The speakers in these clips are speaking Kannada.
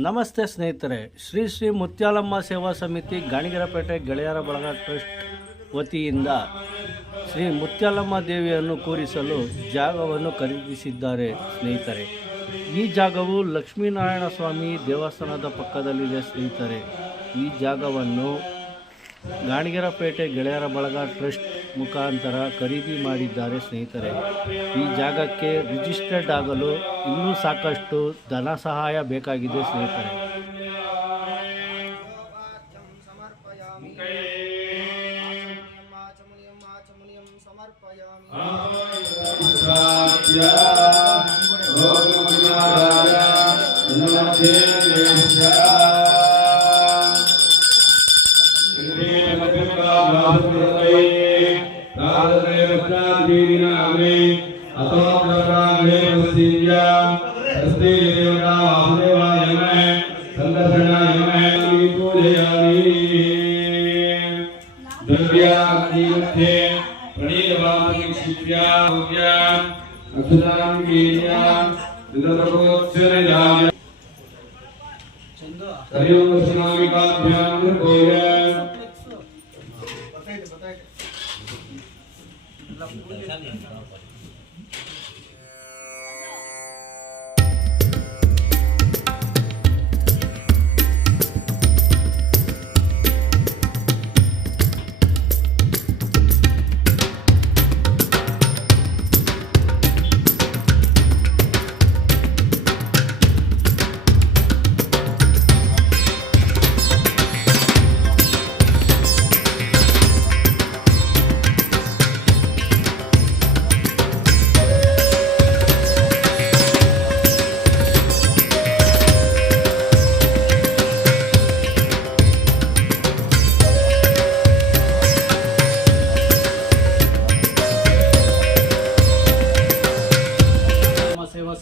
ನಮಸ್ತೆ ಸ್ನೇಹಿತರೆ, ಶ್ರೀ ಶ್ರೀ ಮುತ್ಯಾಲಮ್ಮ ಸೇವಾ ಸಮಿತಿ ಗಾಣಿಗರಪೇಟೆ ಗೆಳೆಯರ ಬಳಗ ಟ್ರಸ್ಟ್ ವತಿಯಿಂದ ಶ್ರೀ ಮುತ್ಯಾಲಮ್ಮ ದೇವಿಯನ್ನು ಕೂರಿಸಲು ಜಾಗವನ್ನು ಖರೀದಿಸಿದ್ದಾರೆ. ಸ್ನೇಹಿತರೆ, ಈ ಜಾಗವು ಲಕ್ಷ್ಮೀನಾರಾಯಣ ಸ್ವಾಮಿ ದೇವಸ್ಥಾನದ ಪಕ್ಕದಲ್ಲಿದೆ. ಸ್ನೇಹಿತರೆ, ಈ ಜಾಗವನ್ನು ಗಾಣಿಗರಪೇಟೆ ಗೆಳೆಯರ ಬಳಗ ಟ್ರಸ್ಟ್ ಮುಖಾಂತರ ಖರೀದಿ ಮಾಡಿದ್ದಾರೆ. ಸ್ನೇಹಿತರೆ, ಈ ಜಾಗಕ್ಕೆ ರಿಜಿಸ್ಟರ್ಡ್ ಆಗಲು ಇನ್ನೂ ಸಾಕಷ್ಟು ಧನ ಸಹಾಯ ಬೇಕಾಗಿದೆ. ಸ್ನೇಹಿತರೆ,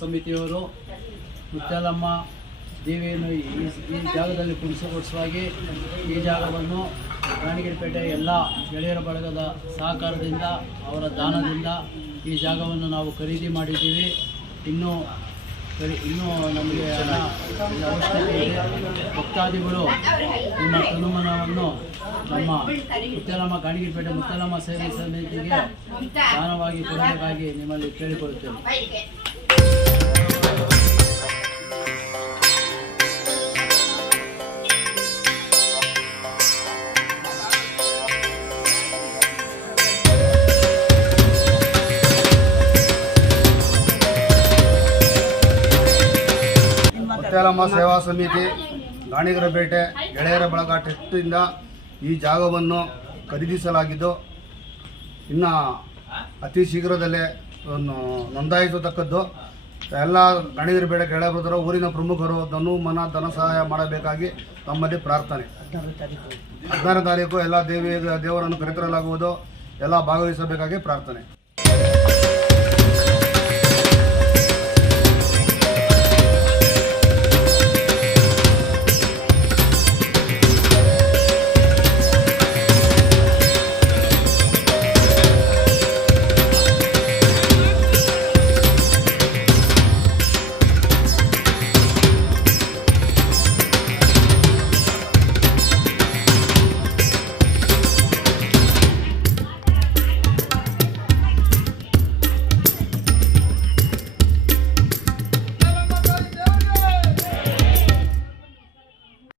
ಸಮಿತಿಯವರು ಮುತ್ಯಾಲಮ್ಮ ದೇವಿಯನ್ನು ಈ ಜಾಗದಲ್ಲಿ ಕುಣಿಸಗೊಳಿಸುವಾಗಿ ಈ ಜಾಗವನ್ನು ಗಾಣಿಗರಪೇಟೆ ಎಲ್ಲ ಗೆಳೆಯರ ಬಳಗದ ಸಹಕಾರದಿಂದ, ಅವರ ದಾನದಿಂದ ಈ ಜಾಗವನ್ನು ನಾವು ಖರೀದಿ ಮಾಡಿದ್ದೀವಿ. ಇನ್ನೂ ನಮಗೆ ಅವಶ್ಯಕತೆ ಇದೆ. ಭಕ್ತಾದಿಗಳು ನಿಮ್ಮ ತನುಮನವನ್ನು ನಮ್ಮ ಮುತ್ಯಾಲಮ್ಮ ಗಾಣಿಗರಪೇಟೆ ಮುತ್ಯಾಲಮ್ಮ ಸೇವಾ ಸಮಿತಿಗೆ ದಾನವಾಗಿ ಕೊಡಬೇಕಾಗಿ ನಿಮ್ಮಲ್ಲಿ ಕೇಳಿಕೊಳ್ಳುತ್ತೇವೆ. ಮುತ್ಯಾಲಮ್ಮ ಸೇವಾ ಸಮಿತಿ ಗಾಣಿಗರಪೇಟೆ ಗೆಳೆಯರ ಬಳಗ ಟ್ರಸ್ಟಿಂದ ಈ ಜಾಗವನ್ನು ಖರೀದಿಸಲಾಗಿದ್ದು, ಇನ್ನು ಅತಿ ಶೀಘ್ರದಲ್ಲೇ ನೋಂದಾಯಿಸತಕ್ಕದ್ದು. ಎಲ್ಲ ಗಾಣಿಗರಪೇಟೆ ಗೆಳೆಯರ ಬಳಗದ ಊರಿನ ಪ್ರಮುಖರು ಧನ ಸಹಾಯ ಮಾಡಬೇಕಾಗಿ ತಮ್ಮಲ್ಲಿ ಪ್ರಾರ್ಥನೆ. 16ನೇ ತಾರೀಕು ಎಲ್ಲ ದೇವರನ್ನು ಕರೆತರಲಾಗುವುದು. ಎಲ್ಲ ಭಾಗವಹಿಸಬೇಕಾಗಿ ಪ್ರಾರ್ಥನೆ.